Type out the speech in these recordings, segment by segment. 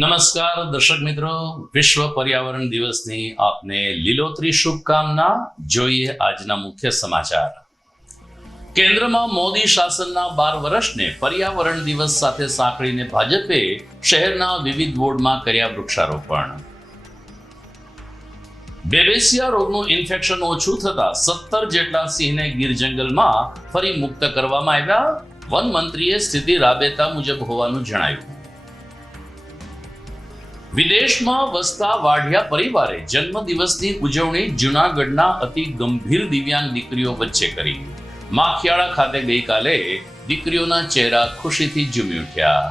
નમસ્કાર દર્શક મિત્રો, વિશ્વ પર્યાવરણ દિવસની આપને લીલોતરી શુભકામના। જોઈએ આજના મુખ્ય સમાચાર। કેન્દ્રમાં મોદી શાસનના 12 વર્ષને પર્યાવરણ દિવસ સાથે સાંકળીને ભાજપે શહેરના વિવિધ વોર્ડમાં કર્યા વૃક્ષારોપણ। બેબેસિયા રોગનું ઇન્ફેક્શન ઓછું થતા 17 જેટલા સિંહને ગીર જંગલમાં ફરી મુક્ત કરવામાં આવ્યા। વન મંત્રીએ સ્થિતિ રાબેતા મુજબ હોવાનું જણાવ્યું। વિદેશમાં વસતા વાઢિયા પરિવારે જન્મદિવસની ઉજવણી જૂનાગઢના અતિ ગંભીર દિવ્યાંગ દીકરીઓ વચ્ચે કરી। માખિયાળા ખાતે ગઈકાલે દીકરીઓના ચહેરા ખુશીથી ઝૂમી ઉઠ્યા।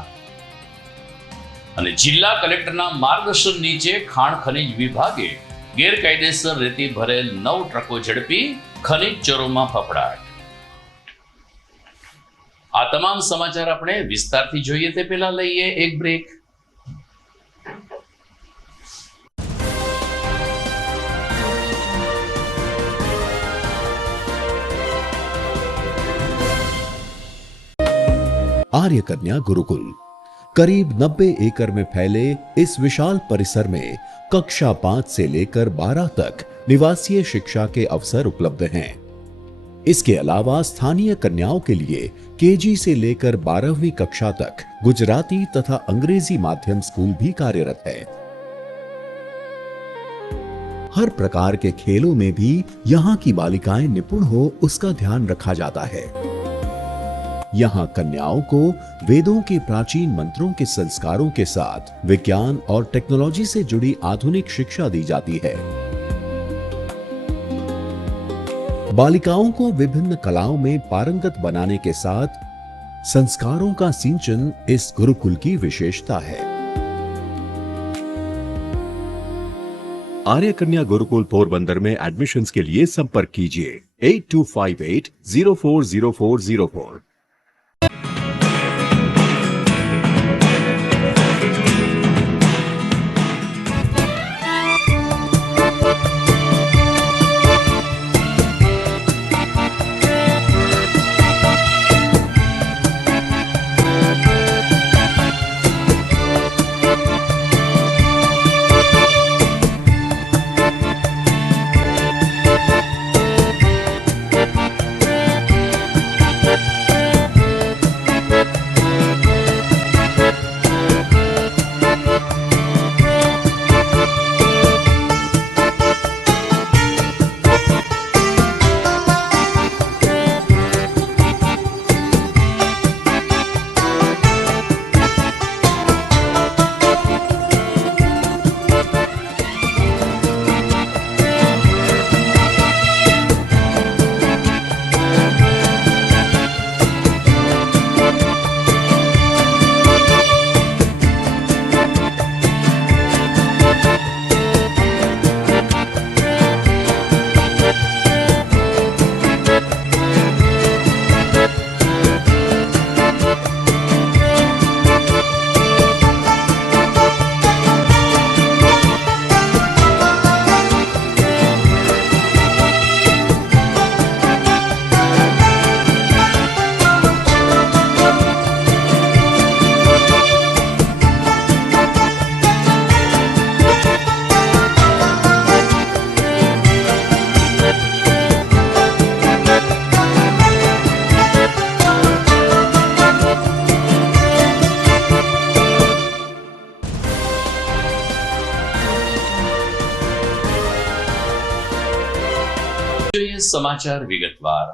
અને જિલ્લા કલેક્ટરના માર્ગદર્શન નીચે ખાણ ખનીજ વિભાગે ગેરકાયદેસર રેતી ભરેલ 9 ટ્રકો ઝડપી, ખનીજ ચોરોમાં ફફડાટ। આ તમામ સમાચાર આપણે વિસ્તારથી જોઈએ તે પહેલા લઈએ એક બ્રેક। आर्य कन्या गुरुकुल करीब 90 एकड़ में फैले इस विशाल परिसर में कक्षा 5 से लेकर 12 तक निवासीय शिक्षा के अवसर उपलब्ध हैं। इसके अलावा स्थानीय कन्याओं के लिए केजी से लेकर 12वीं कक्षा तक गुजराती तथा अंग्रेजी माध्यम स्कूल भी कार्यरत है। हर प्रकार के खेलों में भी यहाँ की बालिकाएं निपुण हो उसका ध्यान रखा जाता है। यहाँ कन्याओं को वेदों के प्राचीन मंत्रों के संस्कारों के साथ विज्ञान और टेक्नोलॉजी से जुड़ी आधुनिक शिक्षा दी जाती है। बालिकाओं को विभिन्न कलाओं में पारंगत बनाने के साथ संस्कारों का सिंचन इस गुरुकुल की विशेषता है। आर्य कन्या गुरुकुल पोरबंदर में एडमिशन्स के लिए संपर्क कीजिए 8258040404। સમાચાર વિગતવાર।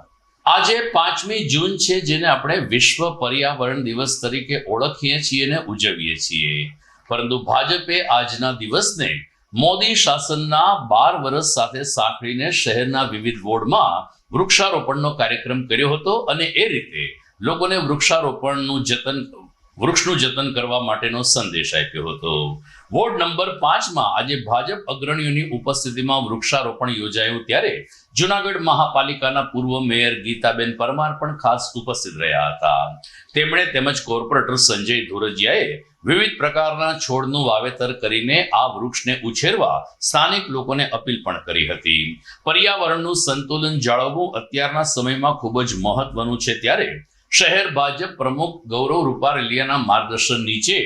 આજે 5મી જૂન છે, જેને આપણે વિશ્વ પર્યાવરણ દિવસ તરીકે ઓળખીએ છીએ અને ઉજવીએ છીએ। પરંતુ ભાજપે આજના દિવસને મોદી શાસનના 12 વર્ષ સાથે સાંકળીને શહેરના વિવિધ વોર્ડમાં વૃક્ષારોપણનો કાર્યક્રમ કર્યો હતો અને એ રીતે લોકોને વૃક્ષનું જતન કરવા માટેનો સંદેશ આપ્યો હતો। વોર્ડ નંબર 5માં આજે ભાજપ અગ્રણીઓની ઉપસ્થિતિમાં વૃક્ષારોપણ યોજાયું, ત્યારે જૂનાગઢ મહાપાલિકાના પૂર્વ મેયર ગીતાબેન પરમાર પણ ખાસ ઉપસ્થિત રહ્યા હતા। તેમણે તેમજ કોર્પોરેટર સંજય ધોરજીયાએ વિવિધ પ્રકારના છોડનું વાવેતર કરીને આ વૃક્ષને ઉછેરવા સ્થાનિક લોકોને અપીલ પણ કરી હતી। પર્યાવરણનું સંતુલન જાળવવું અત્યારના સમયમાં ખૂબ જ મહત્વનું છે, ત્યારે શહેર ભાજપ પ્રમુખ ગૌરવ રૂપારેલિયાના માર્ગદર્શન નીચે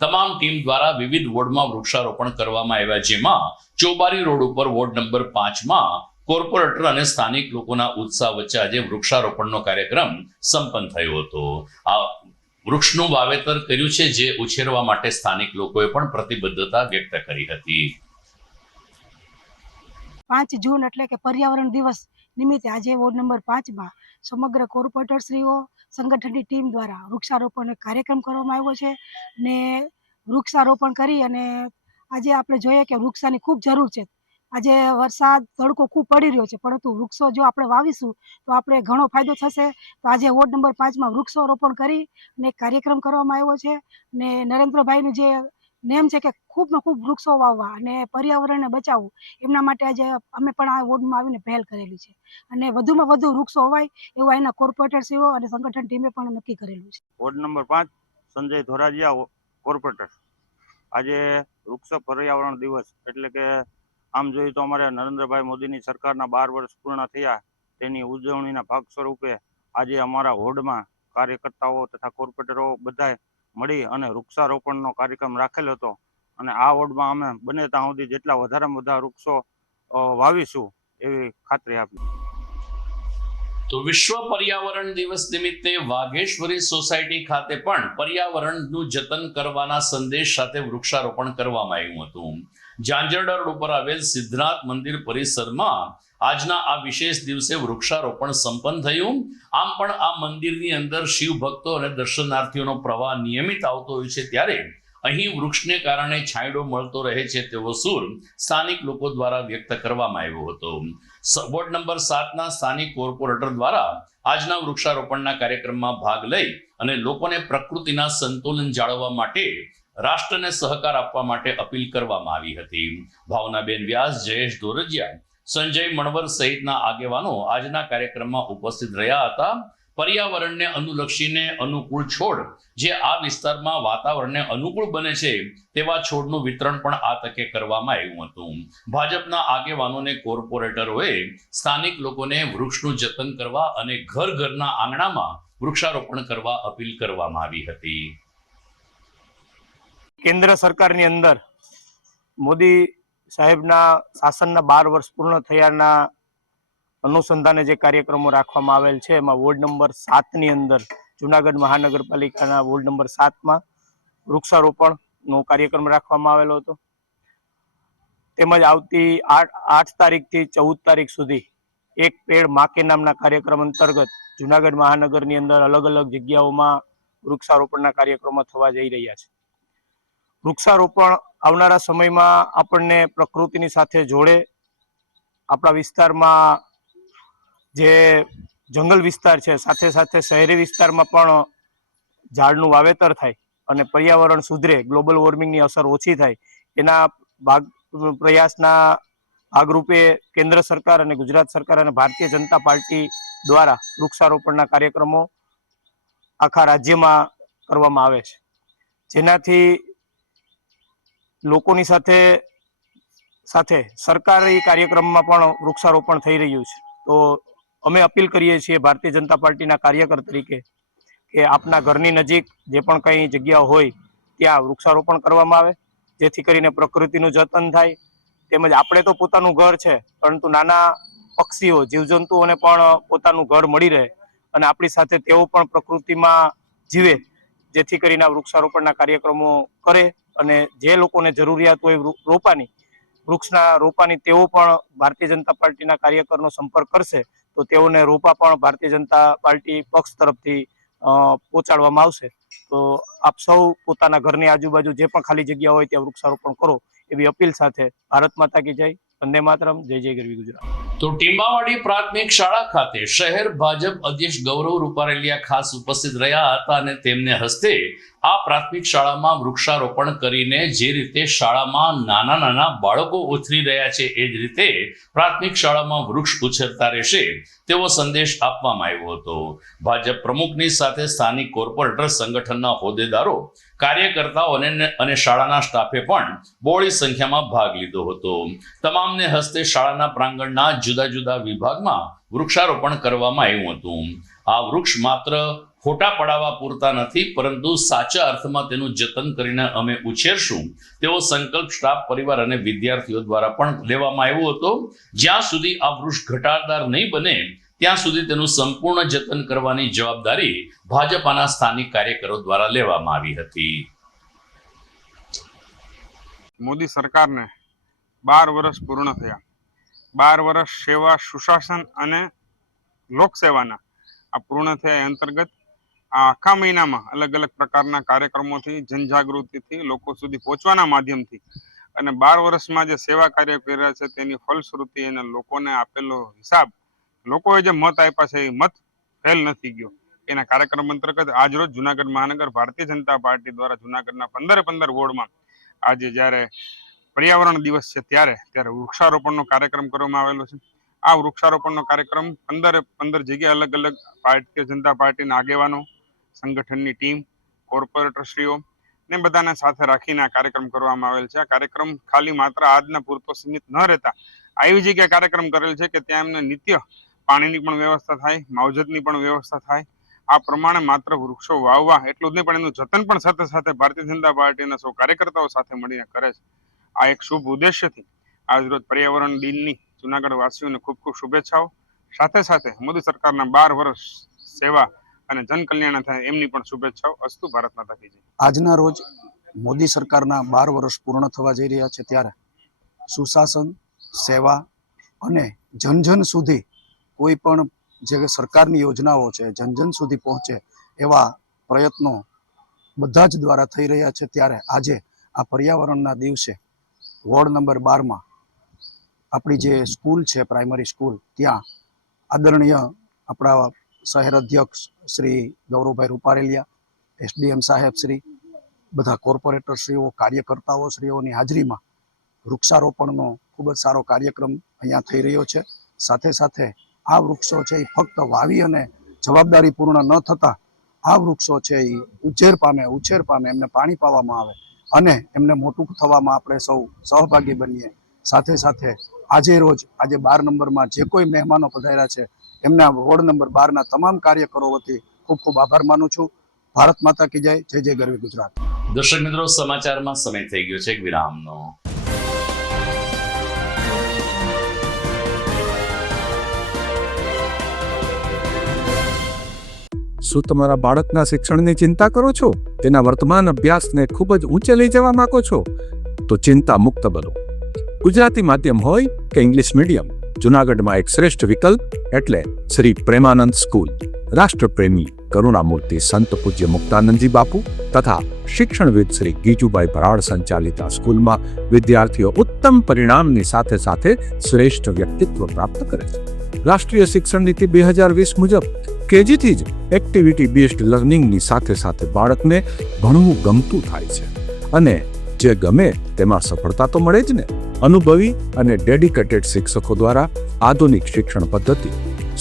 તમામ ટીમ દ્વારા વિવિધ વોર્ડમાં વૃક્ષારોપણ કરવામાં આવ્યા, જેમાં ચોબારી રોડ ઉપર વોર્ડ નંબર 5માં કોર્પોરેટર અને સ્થાનિક લોકોના ઉત્સાહ વચ્ચે આજે વૃક્ષારોપણનો કાર્યક્રમ સંપન્ન થયો હતો. આ વૃક્ષનું વાવેતર કર્યું છે, જે ઉછેરવા માટે સ્થાનિક લોકોએ પણ પ્રતિબદ્ધતા વ્યક્ત કરી હતી. 5 જૂન એટલે કે પર્યાવરણ દિવસ નિમિત્તે આજે વોર્ડ નંબર 5માં સમગ્ર કોર્પોરેટરશ્રીઓ સંગઠનની ટીમ દ્વારા વૃક્ષારોપણ કાર્યક્રમ કરવામાં આવ્યો છે ને વૃક્ષારોપણ કરી અને આજે આપણે જોઈએ કે વૃક્ષાની ખૂબ જરૂર છે. આજે વરસાદ તડકો ખૂબ પડી રહ્યો છે, પરંતુ વૃક્ષો જો આપણે વાવીશું તો આપણે ઘણો ફાયદો થશે. તો આજે વોર્ડ નંબર 5માં વૃક્ષારોપણ કરી અને કાર્યક્રમ કરવામાં આવ્યો છે ને નરેન્દ્રભાઈનું જે નેમ છે કે ખૂબમાં ખૂબ વૃક્ષો વાવવા અને પર્યાવરણને બચાવવું, એમના માટે આજે અમે પણ આ વોર્ડમાં આવીને પહેલ કરેલી છે અને વધુમાં વધુ વૃક્ષો વાવાય એવું એના કોર્પોરેટરશ્રીઓ અને સંગઠન ટીમે પણ નક્કી કરેલું છે. Ward number 5 Sanjay Dhorajiya corporator. આજે વૃક્ષ પર્યાવરણ દિવસ એટલે કે આમ જોઈએ તો અમારે નરેન્દ્રભાઈ મોદીની સરકારના 12 વર્ષ પૂર્ણ થયા તેની ઉજવણીના ભાગ સ્વરૂપે આજે અમારા વોર્ડમાં કાર્યકર્તાઓ તથા કોર્પોરેટરો બધાએ મળી અને વૃક્ષારોપણનો કાર્યક્રમ રાખેલો હતો અને આ વોર્ડમાં અમે બને ત્યાં સુધી જેટલા વધારેમાં વધારે વૃક્ષો વાવીશું એવી ખાતરી આપી. તો વિશ્વ પર્યાવરણ દિવસ નિમિત્તે વાઘેશ્વરી સોસાયટી ખાતે પણ પર્યાવરણનું જતન કરવાના સંદેશ સાથે વૃક્ષારોપણ કરવામાં આવ્યું હતું. ઝાંઝરડા રોડ ઉપર આવેલ સિદ્ધનાથ મંદિર પરિસરમાં આજના આ વિશેષ દિવસે વૃક્ષારોપણ સંપન્ન થયું. આમ પણ આ મંદિરની અંદર શિવ ભક્તો અને દર્શનાર્થીઓનો પ્રવાહ નિયમિત આવતો હોય છે, ત્યારે અહીં વૃક્ષને કારણે છાંયડો મળતો રહે છે તેવો સૂર સ્થાનિક લોકો દ્વારા વ્યક્ત કરવામાં આવ્યો હતો. વોર્ડ નંબર 7ના સ્થાનિક કોર્પોરેટર દ્વારા આજના વૃક્ષારોપણના કાર્યક્રમમાં ભાગ લઈ અને લોકોને પ્રકૃતિના સંતુલન જાળવવા માટે રાષ્ટ્રને સહકાર આપવા માટે અપીલ કરવામાં આવી હતી. ભાવનાબેન વ્યાસ, જયેશ દોરજીયા, સંજય મણવર સહિતના આગેવાનો આજના કાર્યક્રમમાં ઉપસ્થિત રહ્યા હતા. પર્યાવરણને અનુલક્ષીને અનુકૂળ છોડ જે આ વિસ્તારમાં વાતાવરણને અનુકૂળ બને છે તેવા છોડનું વિતરણ પણ આ તકે કરવામાં આવ્યું હતું. ભાજપના આગેવાનોને કોર્પોરેટરોએ સ્થાનિક લોકોને વૃક્ષનું જતન કરવા અને ઘરના આંગણામાં વૃક્ષારોપણ કરવા અપીલ કરવામાં આવી હતી. કેન્દ્ર સરકારની અંદર મોદી સાહેબના શાસનના 12 વર્ષ પૂર્ણ થયાના અનુસંધાને જે કાર્યક્રમો રાખવામાં આવેલ છે, એમાં વોર્ડ નંબર 7ની અંદર જુનાગઢ મહાનગરપાલિકાના વોર્ડ નંબર 7માં વૃક્ષારોપણનો કાર્યક્રમ રાખવામાં આવેલો હતો. તેમજ આવતી 8 તારીખથી 14 તારીખ સુધી એક પેડ માં કે નામના કાર્યક્રમ અંતર્ગત જુનાગઢ મહાનગરની અંદર અલગ અલગ જગ્યાઓમાં વૃક્ષારોપણના કાર્યક્રમો થવા જઈ રહ્યા છે. વૃક્ષારોપણ આવનારા સમયમાં આપણને પ્રકૃતિની સાથે જોડે, આપણા વિસ્તારમાં જે જંગલ વિસ્તાર છે સાથે સાથે શહેરી વિસ્તારમાં પણ ઝાડનું વાવેતર થાય અને પર્યાવરણ સુધરે, ગ્લોબલ વોર્મિંગની અસર ઓછી થાય, એના પ્રયાસના ભાગરૂપે કેન્દ્ર સરકાર અને ગુજરાત સરકાર અને ભારતીય જનતા પાર્ટી દ્વારા વૃક્ષારોપણના કાર્યક્રમો આખા રાજ્યમાં કરવામાં આવે છે, જેનાથી લોકોની સાથે સાથે સરકારી કાર્યક્રમમાં પણ વૃક્ષારોપણ થઈ રહ્યું છે. તો અમે અપીલ કરીએ છીએ ભારતીય જનતા પાર્ટીના કાર્યકર તરીકે કે આપના ઘરની નજીક જે પણ કંઈ જગ્યાઓ હોય ત્યાં વૃક્ષારોપણ કરવામાં આવે, જેથી કરીને પ્રકૃતિનું જતન થાય. તેમજ આપણે તો પોતાનું ઘર છે, પરંતુ નાના પક્ષીઓ, જીવજંતુઓને પણ પોતાનું ઘર મળી રહે અને આપણી સાથે તેઓ પણ પ્રકૃતિમાં જીવે, જેથી કરીને આ વૃક્ષારોપણના કાર્યક્રમો કરે અને જે લોકોને જરૂરિયાત હોય વૃક્ષના રોપાની તેઓ પણ ભારતીય જનતા પાર્ટીના કાર્યકરનો સંપર્ક કરશે તો તેઓને રોપા પણ ભારતીય જનતા પાર્ટી પક્ષ તરફથી પહોંચાડવામાં આવશે. તો આપ સૌ પોતાના ઘરની આજુબાજુ જે પણ ખાલી જગ્યા હોય ત્યાં વૃક્ષારોપણ કરો એવી અપીલ સાથે ભારત માતા કી જય, વંદે માતરમ, જય જય ગરવી ગુજરાત. તો ટીંબાવાડી પ્રાથમિક શાળા ખાતે શહેર ભાજપ અધ્યક્ષ ગૌરવ રૂપારેલિયા ખાસ ઉપસ્થિત રહ્યા હતા અને તેમને હસ્તે આ પ્રાથમિક શાળામાં વૃક્ષારોપણ કરીને જે રીતે શાળામાં નાના નાના બાળકો ઉછરી રહ્યા છે એ જ રીતે પ્રાથમિક શાળામાં વૃક્ષ ઉછેરતા રહેશે તેવો સંદેશ આપવામાં આવ્યો હતો. ભાજપ પ્રમુખની સાથે સ્થાનિક કોર્પોરેટર સંગઠનના હોદ્દેદારો, કાર્યકર્તાઓ અને શાળાના સ્ટાફે પણ બહોળી સંખ્યામાં ભાગ લીધો હતો. તમામને હસ્તે શાળાના પ્રાંગણના જુદા જુદા વિભાગમાં વૃક્ષારોપણ કરવામાં આવ્યું હતું. આ વૃક્ષ માત્ર ખોટા પડાવવા પૂરતા નથી, પરંતુ સાચા અર્થમાં તેનું જતન કરીને અમે ઉછેરશું તેવો સંકલ્પ સ્ટાફ, પરિવાર અને વિદ્યાર્થીઓ દ્વારા પણ લેવામાં આવ્યો હતો. જ્યાં સુધી આ વૃક્ષ ઘટાડદાર નહીં બને ત્યાં સુધી તેનું સંપૂર્ણ જતન કરવાની જવાબદારી ભાજપાના સ્થાનિક કાર્યકરો દ્વારા લેવામાં આવી હતી. મોદી સરકારને 12 વર્ષ પૂર્ણ થયા. 12 વર્ષ સેવા, સુશાસન અને લોકસેવાના આ પૂર્ણ થયા અંતર્ગત આ આખા મહિનામાં અલગ અલગ પ્રકારના કાર્યક્રમોથી, જનજાગૃતિથી, લોકો સુધી પહોંચવાના માધ્યમથી અને 12 વર્ષમાં જે સેવા કાર્ય કર્યા છે તેની ફલશ્રુતિ અને લોકોને આપેલો હિસાબ, લોકોએ જે મત આપ્યા છે એ મત ફેલ નથી ગયો. એના કાર્યક્રમ અંતર્ગત આજરોજ જુનાગઢ મહાનગર ભારતીય જનતા પાર્ટી દ્વારા જુનાગઢના 15 વોર્ડમાં આજે જ્યારે પર્યાવરણ દિવસ છે ત્યારે વૃક્ષારોપણનો કાર્યક્રમ કરવામાં આવેલો છે. આ વૃક્ષારોપણનો કાર્યક્રમ 15 જગ્યાએ અલગ અલગ ભારતીય જનતા પાર્ટીના આગેવાનો, સંગઠનની ટીમ, કોર્પોરેટરશ્રીઓ ને બધાને સાથે રાખીને આ કાર્યક્રમ કરવામાં આવેલ છે. આ કાર્યક્રમ ખાલી માત્ર આજના પૂરતો સીમિત ન રહેતા આવી જગ્યાએ કાર્યક્રમ કરેલ છે કે ત્યાં એમને નિત્ય પાણીની પણ વ્યવસ્થા થાય, માવજતની પણ વ્યવસ્થા થાય. આ પ્રમાણે માત્ર વૃક્ષો વાવવા એટલું જ નહીં પણ એનું જતન પણ સાથે સાથે ભારતીય જનતા પાર્ટીના સૌ કાર્યકર્તાઓ સાથે મળીને કરે છે. આ એક શુભ ઉદ્દેશ્યથી આજરોજ પર્યાવરણ દિનની જુનાગઢ વાસીઓને ખૂબ ખૂબ શુભેચ્છાઓ. સાથે સાથે મોદી સરકારના 12 વર્ષ સેવા અને જનકલ્યાણ થાય એમની પણ શુભેચ્છાઓ. અસ્તુ. ભારત માતા કી જય. આજના રોજ મોદી સરકારના 12 વર્ષ પૂર્ણ થવા જઈ રહ્યા છે ત્યારે સુશાસન, સેવા અને જન સુધી કોઈ પણ જે સરકારની યોજનાઓ છે જન સુધી પહોંચે એવા પ્રયત્નો બધા જ દ્વારા થઈ રહ્યા છે. ત્યારે આજે આ પર્યાવરણના દિવસે વોર્ડ નંબર 12માં આપણી જે સ્કૂલ છે, પ્રાઇમરી સ્કૂલ, ત્યાં આદરણીય આપણા શહેર અધ્યક્ષ શ્રી ગૌરવભાઈ રૂપારેલિયા, એસડીએમ સાહેબ શ્રી, બધા કોર્પોરેટરશ્રીઓ, કાર્યકર્તાઓ શ્રીઓની હાજરીમાં વૃક્ષારોપણનો ખૂબ જ સારો કાર્યક્રમ અહીંયા થઈ રહ્યો છે. સાથે સાથે આ વૃક્ષો છે એ ફક્ત વાવી અને જવાબદારી પૂર્ણ ન થતા આ વૃક્ષો છે એ ઉછેર પામે, એમને પાણી પાવામાં આવે અને એમને મોટું થવામાં આપણે સૌ સહભાગી બનીએ. સાથે સાથે આજે 12 નંબરમાં જે કોઈ મહેમાનો પધાર્યા છે એમના વોર્ડ નંબર 12ના તમામ કાર્યકરો વતી ખૂબ ખૂબ આભાર માનું છું. ભારત માતા કી જય. જય જય ગરવી ગુજરાત. દર્શક મિત્રો, સમાચારમાં સમય થઈ ગયો છે એક વિરામનો. શું તમારા બાળકના શિક્ષણની ચિંતા કરો છો? તેના વર્તમાન અભ્યાસને ખૂબ જ ઊંચે લઈ જવા માંગો છો? તો ચિંતા મુક્ત બનો. ગુજરાતી માધ્યમ હોય કે ઇંગ્લિશ મીડિયમ, જુનાગઢમાં એક શ્રેષ્ઠ વિકલ્પ એટલે શ્રી પ્રેમાનંદ સ્કૂલ. રાષ્ટ્રપ્રેમી કરુણામૂર્તિ સંત પૂજ્ય મુક્તાનંદજી બાપુ તથા શિક્ષણવિદ શ્રી ગીજુભાઈ ભરાડ સંચાલિત આ સ્કૂલમાં વિદ્યાર્થીઓ ઉત્તમ પરિણામની સાથે સાથે શ્રેષ્ઠ વ્યક્તિત્વ પ્રાપ્ત કરે છે. રાષ્ટ્રીય શિક્ષણ નીતિ 2020 મુજબ કેજીથી જ એક્ટિવિટી બેઝડ લર્નિંગની સાથે સાથે બાળકને ભણવું ગમતું થાય છે અને જે ગમે તેમાં સફળતા તો મળે જ ને. અનુભવી અને ડેડિકેટેડ શિક્ષકો દ્વારા આધુનિક શિક્ષણ પદ્ધતિ,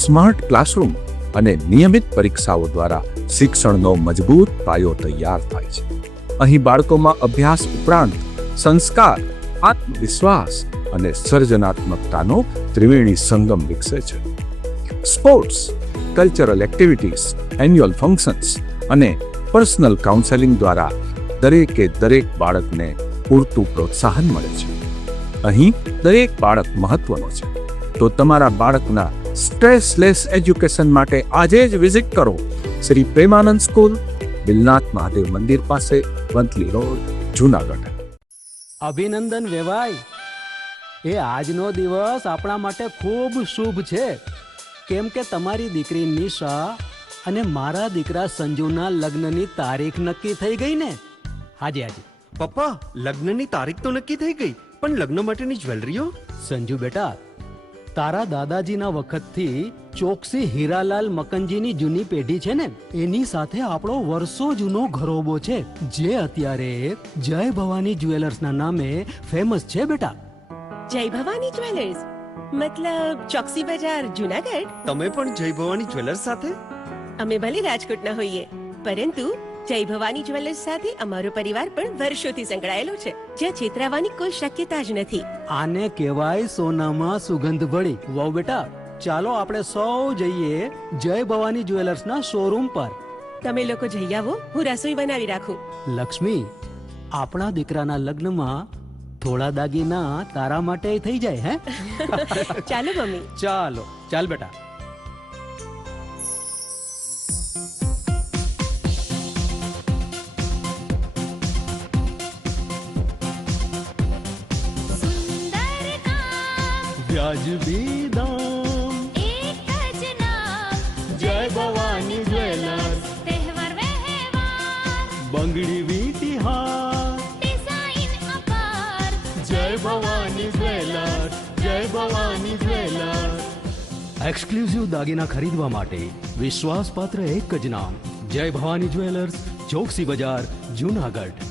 સ્માર્ટ ક્લાસરૂમ અને નિયમિત પરીક્ષાઓ દ્વારા શિક્ષણનો મજબૂત પાયો તૈયાર થાય છે. અહીં બાળકોમાં અભ્યાસ ઉપરાંત સંસ્કાર, આત્મવિશ્વાસ અને સર્જનાત્મકતાનો ત્રિવેણી સંગમ વિકસે છે. Sports, cultural activities, annual functions અને પર્સનલ કાઉન્સેલિંગ દ્વારા દરેક બાળકને પૂરતું પ્રોત્સાહન મળે છે. અહીં દરેક બાળક મહત્વનો છે. તો તમારા બાળકના સ્ટ્રેસલેસ એજ્યુકેશન માટે આજે જ વિઝિટ કરો શ્રી પ્રેમાનંદ સ્કૂલ, બિલનાથ મહાદેવ મંદિર પાસે, વંથલી રોડ, જુનાગઢ. અભિનંદન વેવાઈ, એ આજનો દિવસ આપણા માટે ખૂબ શુભ છે, કેમ કે તમારી દીકરી નિશા અને મારા દીકરા સંજુના લગ્નની તારીખ નક્કી થઈ ગઈ ને. હાજી. પપ્પા, લગ્નની તારીખ તો નક્કી થઈ ગઈ, પણ લગ્ન માટેની જ્વેલરીઓ? સંજુ બેટા, તારા દાદાજીના વખતથી ચોકસી હીરાલાલ મકનજીની જૂની પેઢી છે ને, એની સાથે આપણો વર્ષો જૂનો ઘરોબો છે, જે અત્યારે જય ભવાની જ્વેલર્સના નામે ફેમસ છે બેટા. જય ભવાની જ્વેલર્સ મતલબ ચોકસી બજાર, જુનાગઢ? તમે પણ જય ભવાની જ્વેલર્સ સાથે? અમે ભલે રાજકોટના હોઈએ, પરંતુ જય ભવાની જ્વેલર્સ સાથે અમારો પરિવાર પણ વર્ષોથી સંકળાયેલો છે, જ્યાં છેતરાવાની કોઈ શક્યતા જ નથી. આને કહેવાય સોનામાં સુગંધ ભળી. વાવ બેટા, ચાલો આપણે સૌ જઈએ જય ભવાની જ્વેલર્સના શોરૂમ પર તમે લોકો જઈ આવો, હું રસોઈ બનાવી રાખું. લક્ષ્મી, આપણા દીકરાના લગ્નમાં થોડા દાગીના તારા માટે થઈ જાય હે? ચાલો મમ્મી. ચાલો, ચાલ બેટા. વ્યાજબી દામ, એક જ નામ, જય ભવાની જ્વેલર્સ, તહેવાર વ્યવહાર, બંગડી વીટી હાર, ડિઝાઇન અપાર, જય ભવાની જ્વેલર્સ, જય ભવાની જ્વેલર્સ. એક્સક્લુઝિવ દાગીના ખરીદવા માટે વિશ્વાસપાત્ર એક જ નામ, જય ભવાની જ્વેલર્સ, ચોકસી બજાર, જુનાગઢ.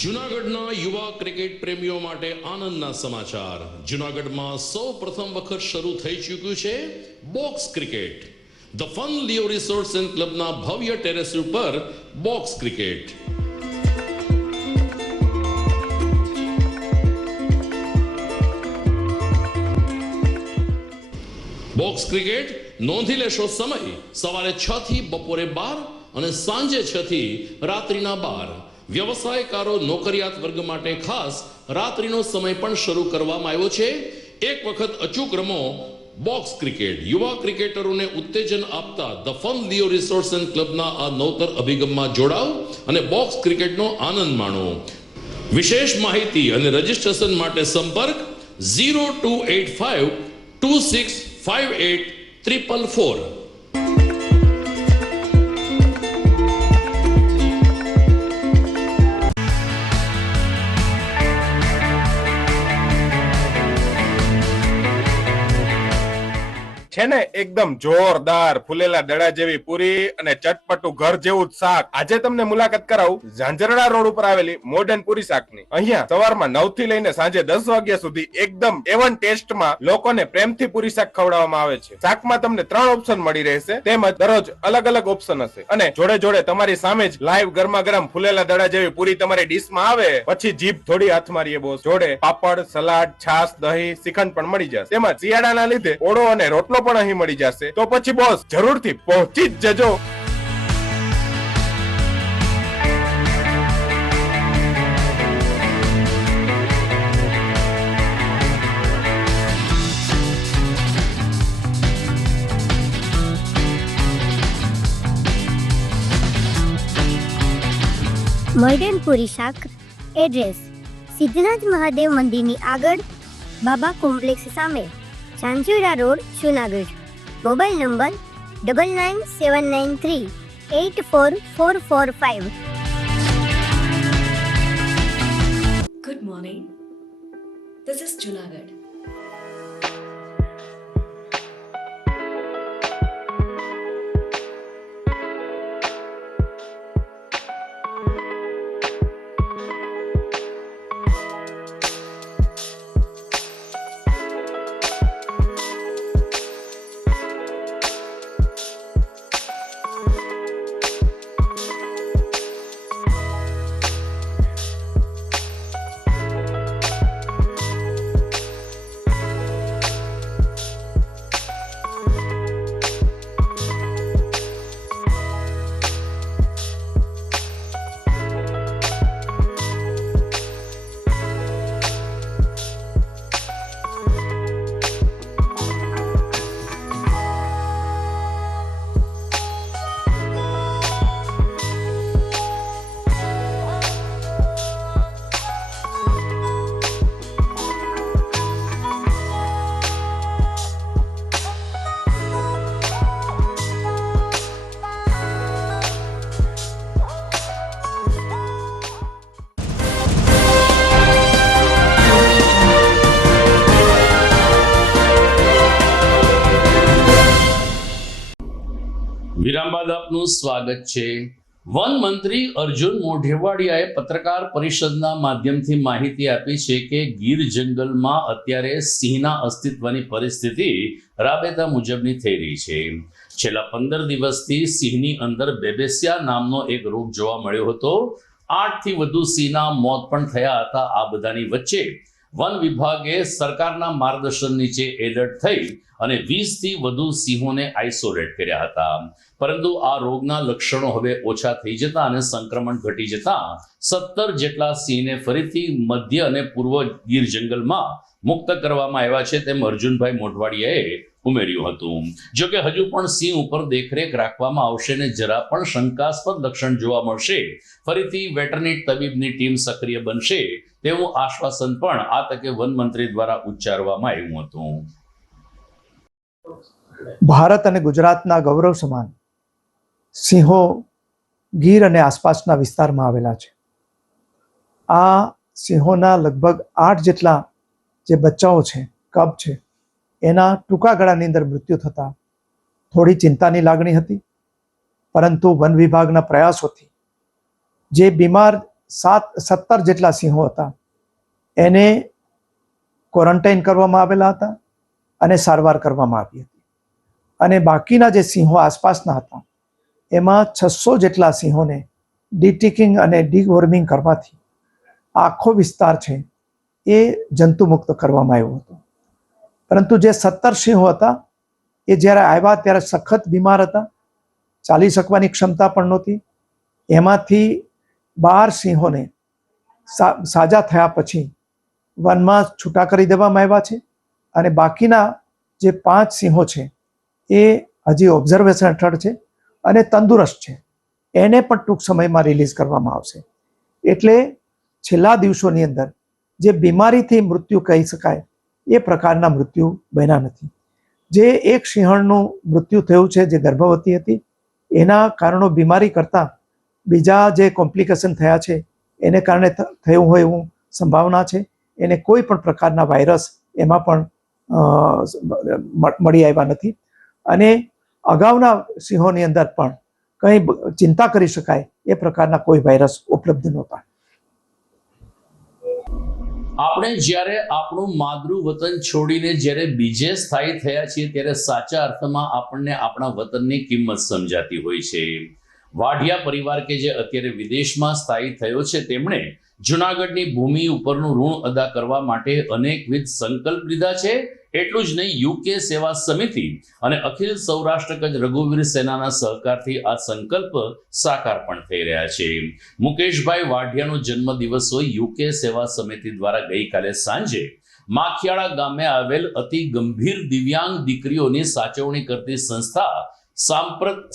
જૂનાગઢના યુવા ક્રિકેટ પ્રેમીઓ માટે આનંદના સમાચાર. જૂનાગઢમાં સૌ પ્રથમ વખત શરૂ થઈ ચૂક્યું છે box cricket. The Fun Leo Resorts and ક્લબના ભવ્ય ટેરેસ ઉપર બોક્સ ક્રિકેટ. બોક્સ ક્રિકેટ નોંધી લેશો સમય સવારે 6 થી બપોરે 12 અને સાંજે 6 થી રાત્રિના 12. વ્યવસાયકારો નોકરિયાત વર્ગ માટે ખાસ રાત્રિનો સમય પણ શરૂ કરવામાં આવ્યો છે. એક વખત અચૂક રમો બોક્સ ક્રિકેટ. યુવા ક્રિકેટરોને ઉત્તેજન આપતા the Fun Leo Resorts and ક્લબના આ નવતર અભિગમમાં જોડાઓ અને બોક્સ ક્રિકેટનો આનંદ માણો. વિશેષ માહિતી અને રજીસ્ટ્રેશન માટે સંપર્ક 0285 2658 444. છે ને એકદમ જોરદાર ફૂલેલા દડા જેવી પૂરી અને ચટપટું ઘર જેવું જ શાક. આજે તમને મુલાકાત કરાવું ઝાંઝરડા રોડ ઉપર આવેલી મોડર્ન પૂરી શાકની. અહીંયા સવારમાં 9 થી લઈને સાંજે 10 વાગ્યા સુધી એકદમ એવન ટેસ્ટમાં લોકોને પ્રેમથી પૂરી શાક ખવડાવવામાં આવે છે. શાકમાં તમને 3 ઓપ્શન મળી રહેશે, તેમજ દરરોજ અલગ અલગ ઓપ્શન હશે અને જોડે જોડે તમારી સામે જ લાઈવ ગરમા ગરમ ફૂલેલા દડા જેવી પૂરી તમારી ડીશમાં આવે પછી જીભ થોડી હાથ મારીએ બોસ. જોડે પાપડ, સલાડ, છાશ, દહીં, શ્રીખંડ પણ મળી જશે. તેમજ શિયાળાના લીધે ઓળો અને રોટલો પણ અહીં મળી જશે. તો પછી બોસ જરૂરથી પહોંચી જ જજો. મોડર્ન પૂરી શાક. એડ્રેસ સિદ્ધનાથ મહાદેવ મંદિરની આગળ, બાબા કોમ્પ્લેક્સ સામે, Zanzarda road, Junagadh. Mobile number 9979384445. Good morning. This is Junagadh. વિરામ બાદ આપનું સ્વાગત છે. વન મંત્રી અર્જુન મોઢેવાડિયાએ પત્રકાર પરિષદના માધ્યમથી માહિતી આપી છે કે ગીર જંગલમાં અત્યારે સિંહના અસ્તિત્વની પરિસ્થિતિ રાબેતા મુજબની થઈ રહી છે. છેલ્લા 15 દિવસથી સિંહની અંદર બેબેસિયા નામનો એક રોગ જોવા મળ્યો હતો. 8 થી વધુ સિંહના મોત પણ થયા હતા. આ બધાની વચ્ચે વન વિભાગે સરકારના માર્ગદર્શન નીચે એલર્ટ થઈ અને 20 થી વધુ સિંહોને આઇસોલેટ કર્યા હતા. પરંતુ આ રોગના લક્ષણો હવે ઓછા થઈ જતા અને સંક્રમણ ઘટી જતા 17 જેટલા સિંહને ફરીથી મધ્ય અને પૂર્વ ગીર જંગલમાં મુક્ત કરવામાં આવ્યા છે, તેમ અર્જુનભાઈ મોઢવાડિયાએ ઉમેર્યું હતું. જો કે હજુ પણ સિંહ ઉપર દેખરેખ રાખવામાં આવશે ને જરા પણ શંકાસ્પદ લક્ષણ જોવા મળશે ફરીથી વેટરનરી તબીબની ટીમ સક્રિય બનશે તેવું આશ્વાસન પણ આ તકે વન મંત્રી દ્વારા ઉચ્ચારવામાં આવ્યું હતું. ભારત અને ગુજરાતના ગૌરવ સમાન સિંહો ગીર અને આસપાસના વિસ્તારમાં આવેલા છે. આ સિંહોના લગભગ 8 જેટલા જે બચ્ચાઓ છે, કબ છે, એના ટૂંકા ગાળાની અંદર મૃત્યુ થતા થોડી ચિંતાની લાગણી હતી. પરંતુ વન વિભાગના પ્રયાસોથી જે બીમાર 17 જેટલા સિંહો હતા એને ક્વોરન્ટાઇન કરવામાં આવેલા હતા અને સારવાર કરવામાં આવી હતી. અને બાકીના જે સિંહો આસપાસના હતા એમાં 600 જેટલા સિંહોને ડિટિકિંગ અને ડીવોર્મિંગ કરવાથી આખો વિસ્તાર છે એ જંતુમુક્ત કરવામાં આવ્યો હતો. પરંતુ જે 17 સિંહો હતા એ જ્યારે આવ્યા ત્યારે સખત બીમાર હતા, ચાલી શકવાની ક્ષમતા પણ નહોતી. એમાંથી 12 સિંહોને સાજા થયા પછી વનમાં છૂટા કરી દેવામાં આવ્યા છે અને બાકીના જે 5 સિંહો છે એ હજી ઓબ્ઝર્વેશન હેઠળ છે અને તંદુરસ્ત છે. એને પણ ટૂંક સમયમાં રિલીઝ કરવામાં આવશે. એટલે છેલ્લા દિવસોની અંદર જે બીમારીથી મૃત્યુ કહી શકાય એ પ્રકારના મૃત્યુ બન્યા નથી. જે એક સિંહણનું મૃત્યુ થયું છે જે ગર્ભવતી હતી, એના કારણો બીમારી કરતાં બીજા જે કોમ્પ્લિકેશન થયા છે એને કારણે થયું હોય એવું સંભાવના છે. એને કોઈ પણ પ્રકારના વાયરસ એમાં પણ મળી આવ્યા નથી. અને અગાઉના સિંહોની અંદર પણ કંઈ ચિંતા કરી શકાય એ પ્રકારના કોઈ વાયરસ ઉપલબ્ધ નહોતા. આપણે જ્યારે આપણું માતૃ વતન છોડીને જ્યારે બીજે સ્થાયી થયા છીએ ત્યારે સાચા અર્થમાં આપણને આપણા વતનની કિંમત સમજાતી હોય છે. વાઢિયા પરિવાર કે જે અત્યારે વિદેશમાં સ્થાયી થયો છે તેમણે જુનાગઢની ભૂમિ ઉપરનું ઋણ અદા કરવા માટે અનેકવિધ સંકલ્પ લીધા છે. એટલું જ નહીં, યુકે સેવા સમિતિ અને અખિલ સૌરાષ્ટ્ર કચ્છ રઘુવીર સેનાના સહકારથી આ સંકલ્પ સાકાર પણ થઈ રહ્યા છે. મુકેશભાઈ વાઢિયાનો જન્મદિવસ હોય યુકે સેવા સમિતિ દ્વારા ગઈકાલે સાંજે માખિયાળા ગામે આવેલ અતિ ગંભીર દિવ્યાંગ દીકરીઓની સાચવણી કરતી સંસ્થા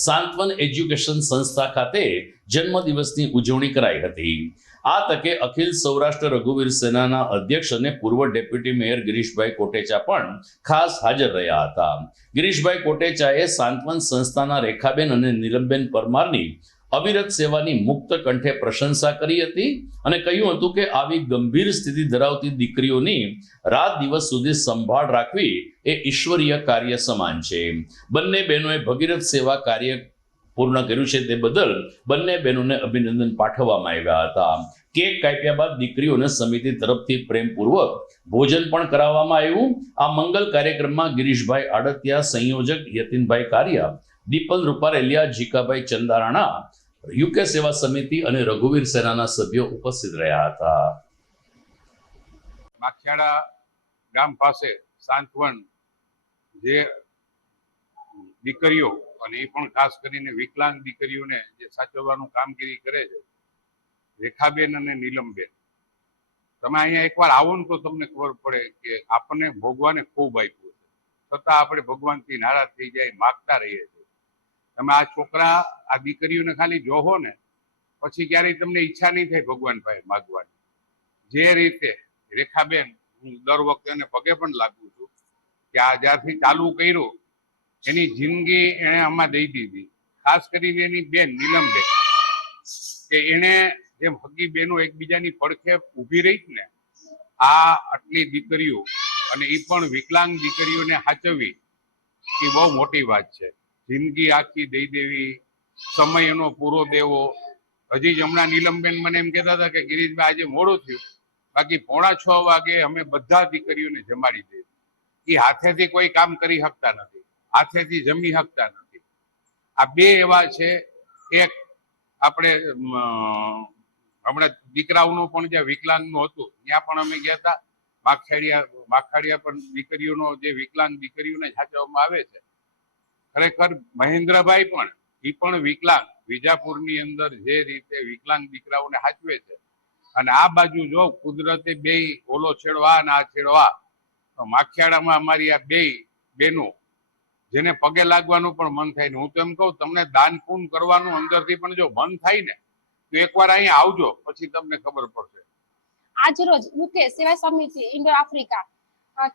સાંત્વન એજ્યુકેશન સંસ્થા ખાતે જન્મદિવસની ઉજવણી કરાઈ હતી. આ તકે અખિલ સૌરાષ્ટ્ર રઘુવીર સેનાના અધ્યક્ષ અને પૂર્વ ડેપ્યુટી મેયર ગિરીશભાઈ કોટેચા પણ ખાસ હાજર રહ્યા હતા. ગિરીશભાઈ કોટેચાએ સાંત્વન સંસ્થાના રેખાબેન અને નીલમબેન પરમારની અવિરત સેવાની મુક્ત કંઠે પ્રશંસા કરી હતી અને કહ્યું હતું કે આવી ગંભીર સ્થિતિ ધરાવતી દીકરીઓની રાત દિવસ સુધી સંભાળ રાખવી એ ઈશ્વરીય કાર્ય સમાન છે. બંને બહેનોએ ભગીરથ સેવા કાર્ય પૂર્ણ કર્યું છે તે બદલ બંને બહેનોને અભિનંદન પાઠવવામાં આવ્યા હતા. કેક કાપ્યા બાદ દીકરીઓને સમિતિ તરફથી પ્રેમપૂર્વક ભોજન પણ કરાવવામાં આવ્યું. આ મંગલ કાર્યક્રમમાં ગિરીશભાઈ આડતિયા, સંયોજક યતિનભાઈ કારિયા, દીપલ રૂપારેલિયા, જીકાભાઈ ચંદારાણા, યુકે સેવા સમિતિ અને રઘુવીર સેનાના સભ્યો ઉપસ્થિત રહ્યા હતા. માખિયાળા ગામ પાસે સાંત્વન જે દીકરીઓ અને એ પણ ખાસ કરીને વિકલાંગ દીકરીઓને જે સાચવવાનું કામગીરી કરે છે, રેખાબેન અને નીલમબેન, તમે અહીંયા એકવાર આવો ને તો તમને ખબર પડે કે આપણને ભોગવાને ખૂબ આપ્યું છે, છતાં આપણે ભગવાનથી નારાજ થઈ જાય, માગતા રહીએ છીએ. તમે આ છોકરા, આ દીકરીઓને ખાલી જોહો ને પછી ક્યારેય તમને ઈચ્છા નહીં થાય ભગવાન પાસે માગવાની. જે રીતે રેખાબેન, હું દર વખતે એને પગે પણ લાગુ છું કે આ જ્યારથી ચાલુ કર્યું એની જિંદગી એને આમાં દઈ દીધી. ખાસ કરીને એની બેન નીલમબેન, કે એને જેમ હગી બહેનો એકબીજાની પડખે ઊભી રહી ને, આ આટલી દીકરીઓ અને એ પણ વિકલાંગ દીકરીઓને સાચવવી એ બહુ મોટી વાત છે. જિંદગી આખી દઈ દેવી, સમય એનો પૂરો દેવો. હજી જ હમણાં નીલમબેન મને એમ કહેતા હતા કે ગિરીશભાઈ આજે મોડું થયું, બાકી 5:45 વાગે અમે બધા દીકરીઓને જમાડી દઈએ. એ હાથેથી કોઈ કામ કરી શકતા નથી, હાથેથી જમી શકતા નથી. આ બે એવા છે. એક આપણે હમણાં દીકરાઓનું પણ જ્યાં વિકલાંગનું હતું ત્યાં પણ અમે ગયા હતા, માખાડિયા પણ દીકરીઓનો જે વિકલાંગ દીકરીઓને સાચવવામાં આવે છે, ખરેખર મહેન્દ્રભાઈ પણ વિકલાંગ વિજાપુરની અંદર જે રીતે વિકલાંગ દીકરાઓને સાચવે છે, અને આ બાજુ જો કુદરતે બે ઓલો છેડો આ અને આ છેડો આ, માખિયાળામાં અમારી આ બે બેનો જેને પગે લાગવાનું પણ મન થાય ને, હું તો એમ કહું તમને દાન પૂન કરવાનું અંદરથી પણ જો મન થાય ને તો એકવાર અહીંયા આવજો, પછી તમને ખબર પડશે. આજ રોજ યુકે સેવા સમિતિ ઇન્ડો આફ્રિકા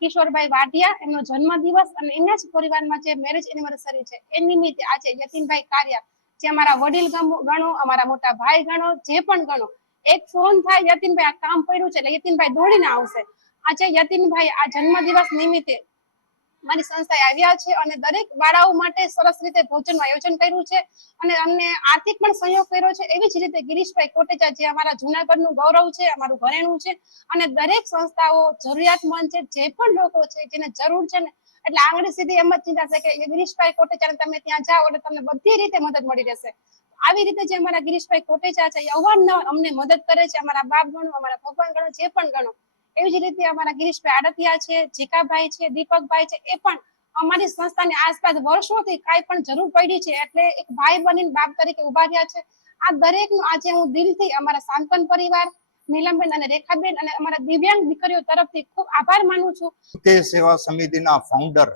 કિશોરભાઈ વાઢિયા એમનો જન્મદિવસ અને એમના જ પરિવારમાં જે મેરેજ એનિવર્સરી છે એ નિમિત્તે આજે યતીનભાઈ કારિયા, જે અમારા વડીલ ગણો, અમારા મોટા ભાઈ ગણો, જે પણ ગણો, એક ફોન થાય યતીનભાઈ આ કામ પડ્યું છે એટલે યતીનભાઈ દોડીને આવશે. આજે યતીનભાઈ આ જન્મદિવસ નિમિત્તે મારી સંસ્થાએ આવ્યા છે અને દરેક બાળાઓ માટે સરસ રીતે ભોજનનું આયોજન કર્યું છે અને અમને આર્થિક પણ સહયોગ કર્યો છે. એવી જ રીતે ગિરીશભાઈ કોટેચા, જે અમારા જુનાગઢનું ગૌરવ છે, અમારું ઘરેણું છે, અને દરેક સંસ્થાઓ જરૂરિયાતમંદ છે, જે પણ લોકો છે જેને જરૂર છે ને, એટલે આંગળી સીધી એમ જ ચિંતા છે કે ગિરીશભાઈ કોટેચાને તમે ત્યાં જાઓ એટલે તમને બધી રીતે મદદ મળી રહેશે. આવી રીતે જે અમારા ગિરીશભાઈ કોટેચા છે એ અવારનવાર અમને મદદ કરે છે, અમારા બાપ ગણો, અમારા ભગવાન ગણો, જે પણ ગણો. એવી જ રીતે અમારા ગિરીશભાઈ આડતિયા છે, જીકાભાઈ છે, દીપકભાઈ છે, એ પણ અમારી સંસ્થાની આસપાસ વર્ષોથી કાંઈ પણ જરૂર પડી છે એટલે એક ભાઈ બનીને બાપ તરીકે ઉભા રહ્યા છે. આ દરેકનું આજે હું દિલથી અમારા સાંત્વન પરિવાર, નીલમબેન અને રેખાબેન અને અમારા દિવ્યાંગ દીકરીઓ તરફથી ખૂબ આભાર માનું છું. યુકે સેવા સમિતિના ફાઉન્ડર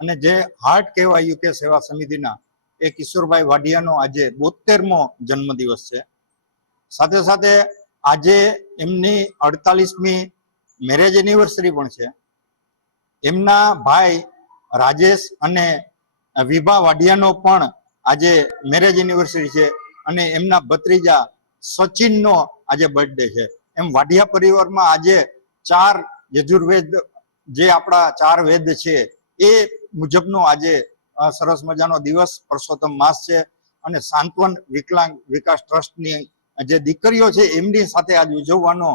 અને જે હાર્ટ કહેવાય યુકે સેવા સમિતિના એ કિશોરભાઈ વાઢિયાનો આજે 72મો જન્મદિવસ છે. સાથે સાથે આજે એમની 48મી મેરેજ એનિવર્સરી પણ છે. એમના ભાઈ રાજેશ અને વિભા વાઢિયાનો પણ આજે મેરેજ એનિવર્સરી છે અને એમના ભત્રીજા સચિનનો આજે બર્થડે છે. એમ વાઢિયા પરિવારમાં આજે 4 યજુર્વેદ જે આપણા 4 વેદ છે એ મુજબનો આજે સરસ મજાનો દિવસ પરસોત્તમ માસ છે અને સાંત્વન વિકલાંગ વિકાસ ટ્રસ્ટની જે દીકરીઓ છે એમની સાથે આજ ઉજવવાનો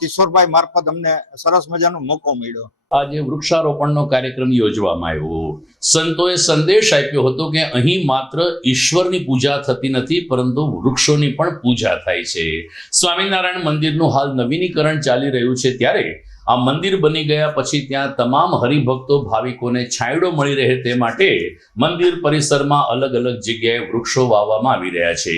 કિશોરભાઈ મારફત અમને સરસ મજાનો મોકો મળ્યો. આજે વૃક્ષારોપણનો કાર્યક્રમ યોજવામાં આવ્યો. સંતોએ સંદેશ આપ્યો હતો કે અહીં માત્ર ઈશ્વરની પૂજા થતી નથી, પરંતુ વૃક્ષોની પણ પૂજા થાય છે. સ્વામિનારાયણ મંદિરનું હાલ નવીનીકરણ ચાલી રહ્યું છે, ત્યારે આ મંદિર બની ગયા પછી ત્યાં તમામ હરિભક્તો ભાવિકોને છાંયડો મળી રહે તે માટે મંદિર પરિસરમાં અલગ અલગ જગ્યાએ વૃક્ષો વાવવામાં આવી રહ્યા છે.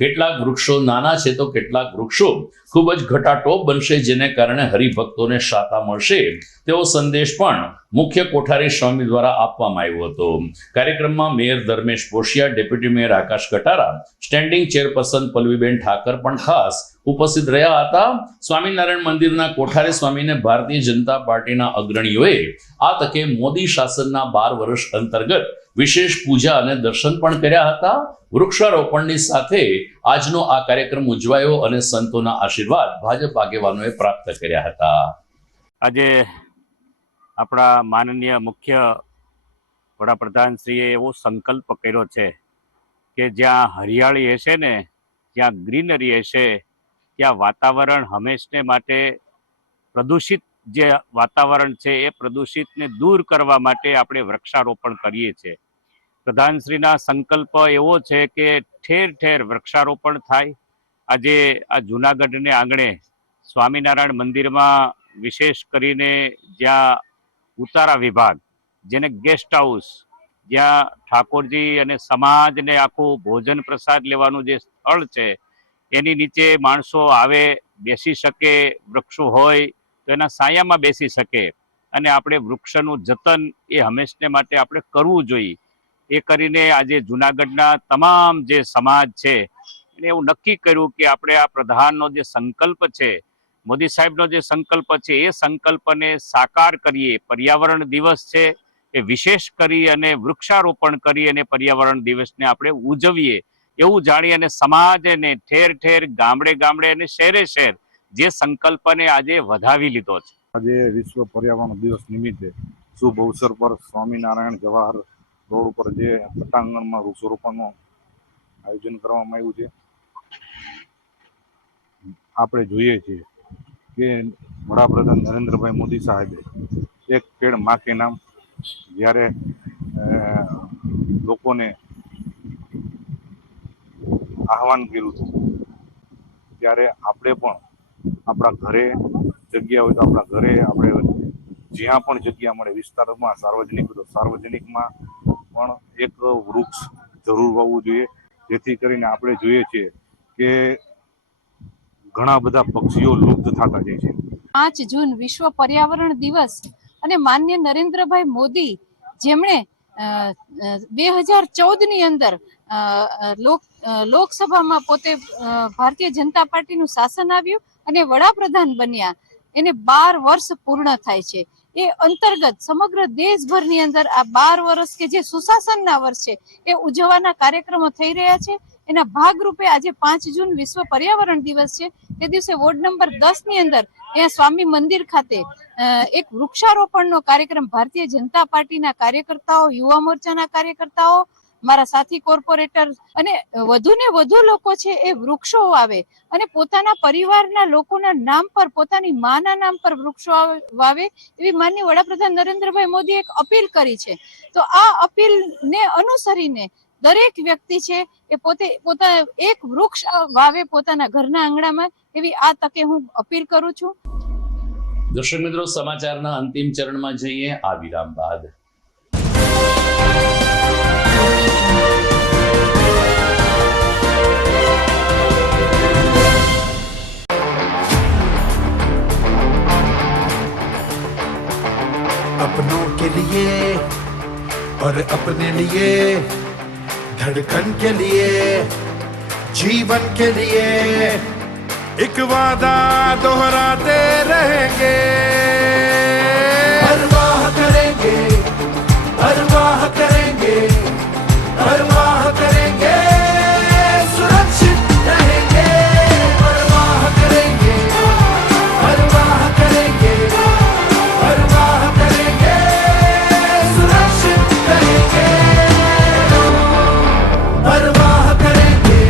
કેટલાક વૃક્ષો નાના છે તો કેટલાક વૃક્ષો ખૂબ જ ઘટાટોપ બનશે, જેને કારણે હરિભક્તોને શાતા મળશે તેવો સંદેશ પણ મુખ્ય કોઠારી સ્વામી દ્વારા આપવામાં આવ્યો હતો. કાર્યક્રમમાં મેયર ધર્મેશ પોશિયા, ડેપ્યુટી મેયર આકાશ કટારા, સ્ટેન્ડિંગ ચેરપર્સન પલ્લવીબેન ઠાકર પણ ખાસ ઉપસ્થિત રહ્યા હતા. સ્વામિનારાયણ મંદિરના કોઠારી સ્વામીને ભારતીય જનતા પાર્ટીના અગ્રણીઓએ આ તકે મોદી શાસનના 12 વર્ષ અંતર્ગત વિશેષ પૂજા અને દર્શન પણ કર્યા હતા. વૃક્ષારોપણની સાથે આજનો આ કાર્યક્રમ ઉજવાયો અને સંતોના આશીર્વાદ ભાજપ આગેવાનોએ પ્રાપ્ત કર્યા હતા. આજે આપણા માનનીય મુખ્ય વડાપ્રધાનશ્રીએ એવો સંકલ્પ કર્યો છે કે જ્યાં હરિયાળી હશે ને, જ્યાં ગ્રીનરી હશે, ત્યાં વાતાવરણ હંમેશને માટે પ્રદૂષિત જે વાતાવરણ છે એ પ્રદૂષિતને દૂર કરવા માટે આપણે વૃક્ષારોપણ કરીએ છીએ. પ્રધાનશ્રીના સંકલ્પ એવો છે કે ઠેર ઠેર વૃક્ષારોપણ થાય. આજે આ જૂનાગઢને આંગણે સ્વામિનારાયણ મંદિરમાં વિશેષ કરીને જ્યાં ઉતારા વિભાગ, જેને ગેસ્ટ હાઉસ, જ્યાં ઠાકોરજી અને સમાજને આખું ભોજન પ્રસાદ લેવાનું જે સ્થળ છે એની નીચે માણસો આવે, બેસી શકે, વૃક્ષો હોય તો એના છાયામાં બેસી શકે અને આપણે વૃક્ષનું જતન એ હંમેશને માટે આપણે કરવું જોઈએ. એ કરીને આજે જૂનાગઢના તમામ જે સમાજ છે એને એવું નક્કી કર્યું કે આપણે આ પ્રધાનનો જે સંકલ્પ છે, મોદી સાહેબનો જે સંકલ્પ છે એ સંકલ્પને સાકાર કરીએ. પર્યાવરણ દિવસ છે એ વિશેષ કરી અને વૃક્ષારોપણ કરી અને પર્યાવરણ દિવસને આપણે ઉજવીએ એવું જાણી અને સમાજને ઠેર ઠેર, ગામડે ગામડે અને શહેરે શહેર જે સંકલ્પને આજે વધાવી લીધો છે. આજે વિશ્વ પર્યાવરણ દિવસ નિમિત્તે શુભ અવસર પર સ્વામિનારાયણ જવાહર રોડ ઉપર જે પટાંગણમાં વૃક્ષારોપણનું આયોજન કરવામાં આવ્યું છે. આપણે જોઈએ છીએ કે વડાપ્રધાન નરેન્દ્રભાઈ મોદી સાહેબે એક પેડ માં કે નામ જ્યારે લોકોને આહવાન કર્યું હતું, ત્યારે આપણે પણ આપણા ઘરે જગ્યા હોય તો આપણા ઘરે, આપણે જ્યાં પણ જગ્યા મળે વિસ્તારમાં સાર્વજનિકમાં પણ એક વૃક્ષ જરૂર વાવવું જોઈએ, જેથી કરીને આપણે જોઈએ છીએ કે ઘણા બધા પક્ષીઓ લુપ્ત થતા જાય છે. 5 જૂન વિશ્વ પર્યાવરણ દિવસ અને માન્ય નરેન્દ્રભાઈ મોદી જેમણે 2014 ની અંદર લોકસભામાં પોતે ભારતીય જનતા પાર્ટીનું શાસન આવ્યું અને વડાપ્રધાન બન્યા, એને 12 વર્ષ પૂર્ણ થાય છે. એ અંતર્ગત સમગ્ર દેશભરની અંદર આ 12 વર્ષ કે જે સુશાસનના વર્ષ છે એ ઉજવવાના કાર્યક્રમો થઈ રહ્યા છે. એના ભાગરૂપે આજે 5 જૂન વિશ્વ પર્યાવરણ દિવસ છે. તે દિવસે વોર્ડ નંબર 10 ની અંદર ત્યાં સ્વામી મંદિર ખાતે એક વૃક્ષારોપણનો કાર્યક્રમ ભારતીય જનતા પાર્ટીના કાર્યકર્તાઓ, યુવા મોરચાના કાર્યકર્તાઓ, મારા સાથી કોર્પોરેટર અને વધુને વધુ લોકો છે એ વૃક્ષો વાવે અને પોતાના પરિવારના લોકોના નામ પર, પોતાની માના નામ પર વૃક્ષો વાવે એવી માનનીય વડાપ્રધાન નરેન્દ્રભાઈ મોદીએ એક અપીલ કરી છે. તો આ અપીલને અનુસરીને દરેક વ્યક્તિ છે એ પોતા એક વૃક્ષ વાવે પોતાના ઘરના આંગણામાં, એવી આ તકે હું અપીલ કરું છું. દર્શક મિત્રો, સમાચારના અંતિમ ચરણમાં જઈએ આ વિરામ બાદ. अपनों के लिए और अपने लिए, धड़कन के लिए, जीवन के लिए एक वादा दोहराते रहेंगे, परवाह करेंगे, परवाह करेंगे, परवाह करेंगे, सुरक्षित रहेंगे, परवाह करेंगे, परवाह करेंगे, परवाह करेंगे, सुरक्षित रहेंगे, परवाह करेंगे.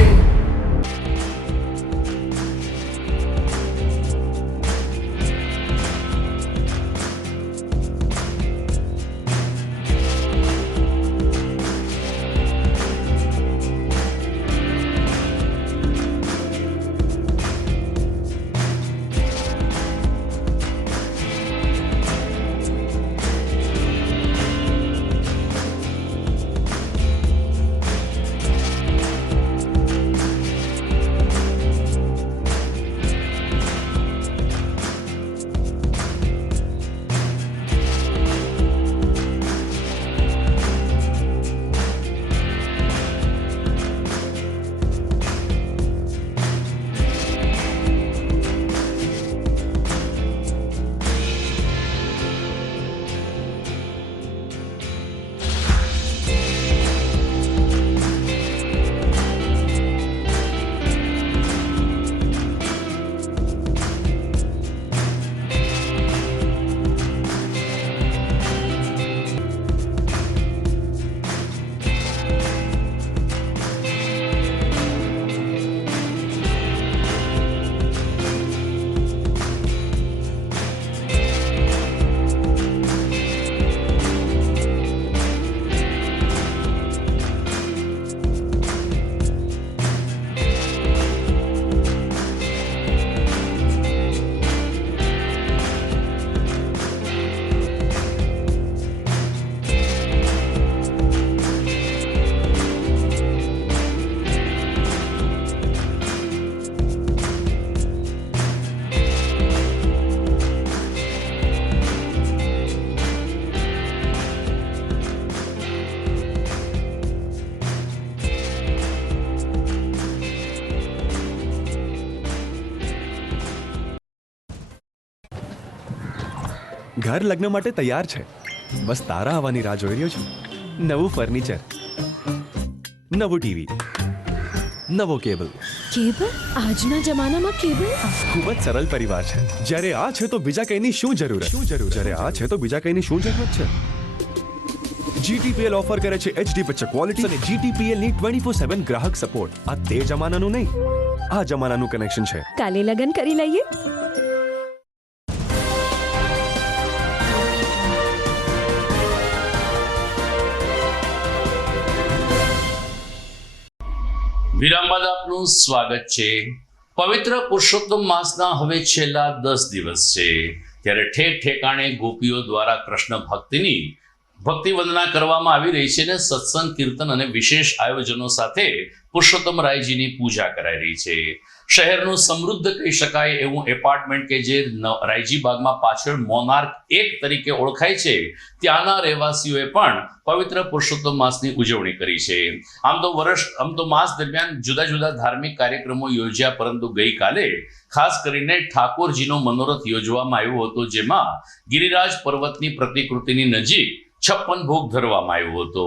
ઘર લગ્ન માટે તૈયાર છે, બસ તારા આવવાની રાહ જોઈ રહ્યો છું. નવું ફર્નિચર, નવું ટીવી, નવો કેબલ. કેબલ? આજના જમાનામાં કેબલ? ખૂબ જ સરળ પરિવાર છે. જ્યારે આ છે તો બીજા કઈની શું જરૂરત? જ્યારે આ છે તો બીજા કઈની શું જરૂરત છે? GTPL ઓફર કરે છે HD પિક્ચર ક્વોલિટી અને GTPL ની 24/7 ગ્રાહક સપોર્ટ. આ તે જમાનાનું નહીં, આ જમાનાનું કનેક્શન છે. કાલે લગન કરી લઈએ. વિરામ બાદ આપનું સ્વાગત છે. પવિત્ર પુરુષોત્તમ માસના હવે છેલ્લા 10 દિવસ છે, ત્યારે ઠેક ઠેકાણે ગોપીઓ દ્વારા કૃષ્ણ ભક્તિ વંદના કરવામાં આવી રહી છે અને સત્સંગ, કીર્તન અને વિશેષ આયોજનો સાથે પુરુષોત્તમ રાયજીની પૂજા કરાઈ રહી છે. શહેરનું સમૃદ્ધ કહી શકાય એવું એપાર્ટમેન્ટ કે જે રાયજી બાગમાં પાછળ મોનાર્ક 1 તરીકે ઓળખાય છે, ત્યાંના રહેવાસીઓએ પણ પવિત્ર પુરુષોત્તમ માસની ઉજવણી કરી છે. આમ તો માસ દરમિયાન જુદા જુદા ધાર્મિક કાર્યક્રમો યોજ્યા, પરંતુ ગઈકાલે ખાસ કરીને ઠાકોરજીનો મનોરથ યોજવામાં આવ્યો હતો, જેમાં ગિરિરાજ પર્વતની પ્રતિકૃતિની નજીક 56 ભોગ ધરવામાં આવ્યો હતો.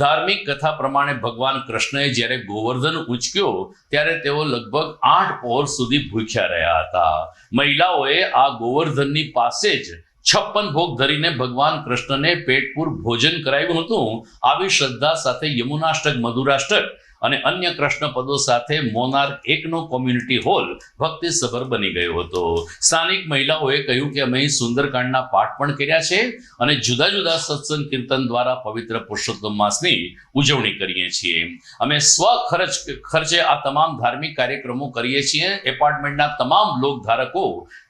ધાર્મિક કથા પ્રમાણે ભગવાન કૃષ્ણએ જ્યારે ગોવર્ધન ઉંચક્યો ત્યારે તેઓ લગભગ 8 પહોર સુધી ભૂખ્યા રહ્યા હતા. મહિલાઓએ આ ગોવર્ધનની પાસે જ 56 ભોગ ધરીને ભગવાન કૃષ્ણને પેટપૂર ભોજન કરાવ્યું હતું. આવી શ્રદ્ધા સાથે યમુનાષ્ટક, મધુરાષ્ટક અને અન્ય કૃષ્ણ પદો સાથે મોનાર્ક 1નો કોમ્યુનિટી હોલ ભક્તિસભર બની ગયો હતો. સ્થાનિક મહિલાઓએ કહ્યું કે અમે સુંદરકાંડના પાઠ પણ કર્યા છે અને જુદા જુદા સત્સંગ, કીર્તન દ્વારા પવિત્ર પુરુષોત્તમ માસની ઉજવણી કરીએ છીએ. અમે ખર્ચે આ તમામ ધાર્મિક કાર્યક્રમો કરીએ છીએ. એપાર્ટમેન્ટના તમામ લોકધારકો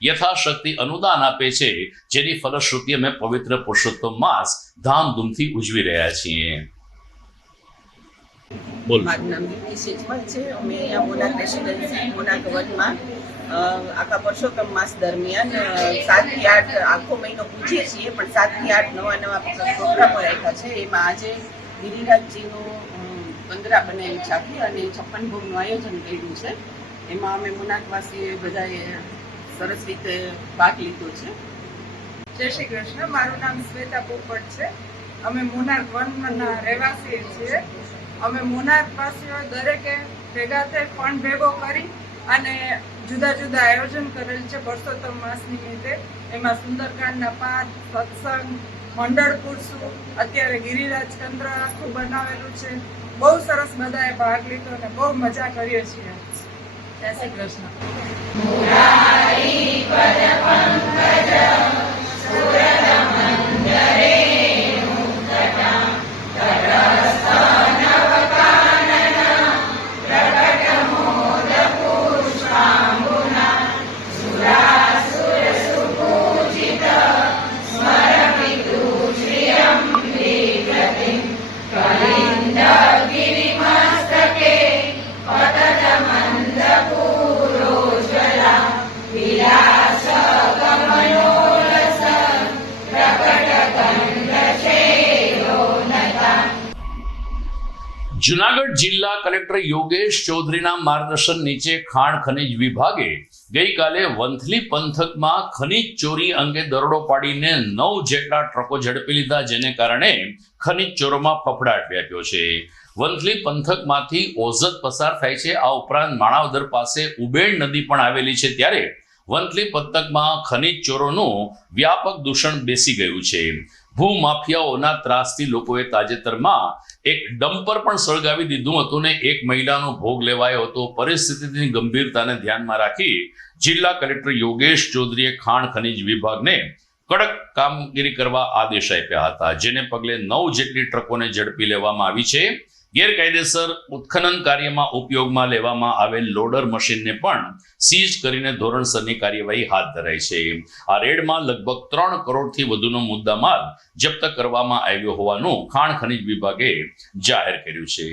યથાશક્તિ અનુદાન આપે છે, જેની ફલશ્રુતિ અમે પવિત્ર પુરુષોત્તમ માસ ધામધૂમથી ઉજવી રહ્યા છીએ. મારું નામ દીપ્તિ સેજમલ છે. અમે અહીંયા મોનાર્ક રેસિડેન્સી મોનાર્ક વનમાં આખા પુરુષોત્તમ માસ દરમિયાન 7 થી 8 આખો મહિનો પૂજીએ છીએ, પણ 7 થી 8 નવા પ્રોગ્રામો રાખ્યા છે. એમાં આજે ગિરિરાજજીનું વંદરા બનાવી છે આખી, અને 56 ભોગનું આયોજન કર્યું છે. એમાં અમે મોનાર્કવાસીઓએ બધાએ સરસ રીતે ભાગ લીધો છે. જય શ્રી કૃષ્ણ. મારું નામ શ્વેતા પોપટ છે. અમે મોનાર્ક વનના રહેવાસી છીએ. અમે મોનાર્કવાસીઓ દરેકે ભેગા થઈ ફંડ ભેગો કરી અને જુદા જુદા આયોજન કરેલ છે પુરુષોત્તમ માસ નિમિત્તે. એમાં સુંદરકાંડના પાઠ, સત્સંગ, મંડળ પુરુષો, અત્યારે ગિરિરાજ કેન્દ્ર આખું બનાવેલું છે. બહુ સરસ બધાએ ભાગ લીધો અને બહુ મજા કરીએ છીએ. જય શ્રી કૃષ્ણ. જુનાગઢ જિલ્લા કલેક્ટર યોગેશ ચૌધરીના માર્ગદર્શન નીચે ખાણ ખનિજ વિભાગે ગઈકાલે વંથલી પંથકમાં ખનિજ ચોરી અંગે દરોડો પાડીને 9 જેટલા ટ્રકો ઝડપી લીધા, જેને કારણે ખનિજ ચોરોમાં ફફડાટ વ્યાપ્યો છે. વંથલી પંથકમાંથી ઓઝત પસાર થાય છે. આ ઉપરાંત માણાવદર પાસે ઉબેણ નદી પણ આવેલી છે, ત્યારે વંથલી પંથકમાં ખનિજ ચોરોનું વ્યાપક દૂષણ બેસી ગયું છે. ભૂમાફિયાઓના ત્રાસથી લોકોએ તાજેતરમાં એક ડમ્પર પણ સળગાવી દીધું હતું ને એક મહિલાનો ભોગ લેવાયો હતો. પરિસ્થિતિની ગંભીરતાને ધ્યાનમાં રાખી જિલ્લા કલેક્ટર યોગેશ ચૌધરીએ ખાણ ખનિજ વિભાગને કડક કામગીરી કરવા આદેશ આપ્યા હતા, જેને પગલે 9 જેટલી ટ્રકોને ઝડપી લેવામાં આવી છે. ગેરકાયદેસર ઉત્ખનન કાર્યમાં ઉપયોગમાં લેવામાં આવેલ લોડર મશીનને પણ સીઝ કરીને ધોરણસરની કાર્યવાહી હાથ ધરાઈ છે. આ રેડમાં લગભગ 3 કરોડથી વધુનો મુદ્દામાલ જપ્ત કરવામાં આવ્યો હોવાનું ખાણ ખનિજ વિભાગે જાહેર કર્યું છે.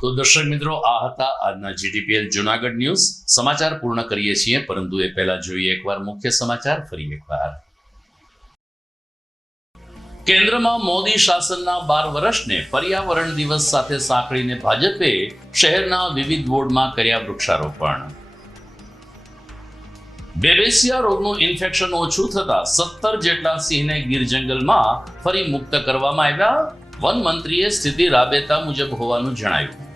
તો દર્શક મિત્રો, આ હતા આજના GTPL જુનાગઢ ન્યૂઝ. સમાચાર પૂર્ણ કરીએ છીએ, પરંતુ એ પહેલા જોઈએ એકવાર મુખ્ય સમાચાર ફરી એકવાર. કેન્દ્રમાં મોદી શાસનના 12 વર્ષને પર્યાવરણ દિવસ સાથે સાંકળીને ભાજપે શહેરના વિવિધ વોર્ડમાં કર્યા વૃક્ષારોપણ. બેબેસિયા રોગનું ઇન્ફેક્શન ઓછું થતા 17 જેટલા સિંહને ગીર જંગલમાં ફરી મુક્ત કરવામાં આવ્યા. વન મંત્રીએ સ્થિતિ રાબેતા મુજબ હોવાનું જણાવ્યું.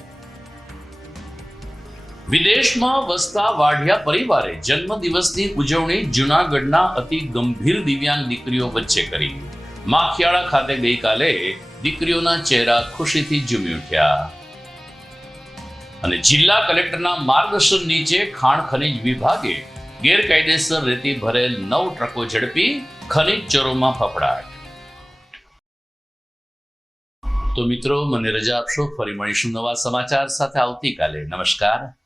વિદેશમાં વસતા વાઢિયા પરિવારે જન્મદિવસની ઉજવણી જૂનાગઢના અતિ ગંભીર દિવ્યાંગ દીકરીઓ વચ્ચે કરી. માખિયાળા ખાતે ગઈકાલે દીકરીઓના ચહેરા ખુશીથી ઝૂમી ઉઠ્યા. અને જિલ્લા કલેક્ટરના માર્ગદર્શન નીચે ખાણ ખનિજ વિભાગે ગેરકાયદેસર રેતી ભરેલ 9 ટ્રકો ઝડપી ખનિજ ચોરોમાં ફફડાટ. તો મિત્રો મને રજા આપશો, ફરી મળીશું નવા સમાચાર સાથે આવતીકાલે. નમસ્કાર.